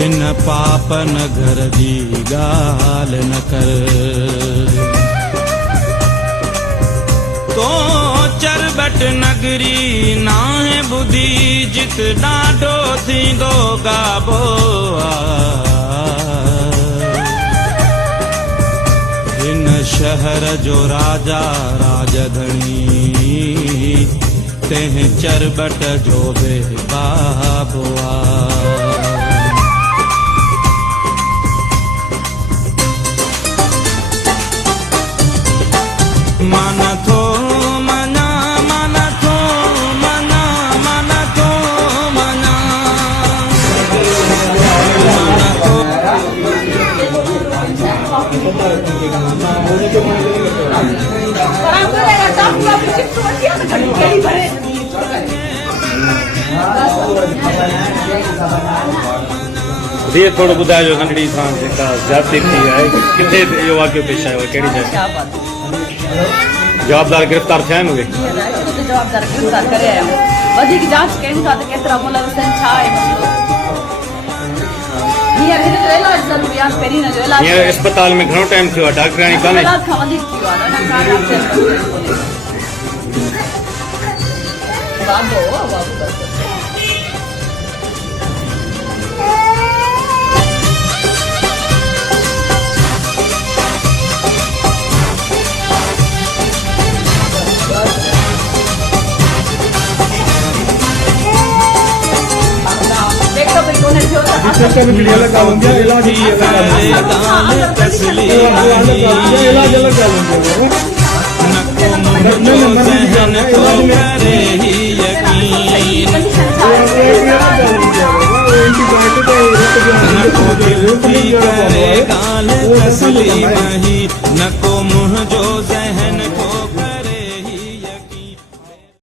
हिन पाप न घर जी गाल न कर तो चरबट नगरी नाहे बुधी जित डाढो थींदो गाबो हिन शहर जो राजा राजधणी तेह चरबट जो बे बाबो मन थो ये थोड़ा ॿुधाइजो नंढड़ी सां जेका ज़्यादती थी आहे किथे इहो वाक़ियो पेश आयो आहे कहिड़ी जॻह जवाबदार गिरफ़्तार थिया आहिनि उहे जवाबदार गिरफ़्तार करे आया आहियूं वधीक जांच कयूं था त केतिरा मुलविस छा आहे मसइलो हींअर हिन जो इलाज ज़रूरी आहे पहिरीं हिन जो इलाज हींअर अस्पताल में घणो टाइम थियो आहे डॉक्टराणी कान्हे इलाज खां वधीक थी वियो आहे बाबू नको मुंहिंजो ज़हन को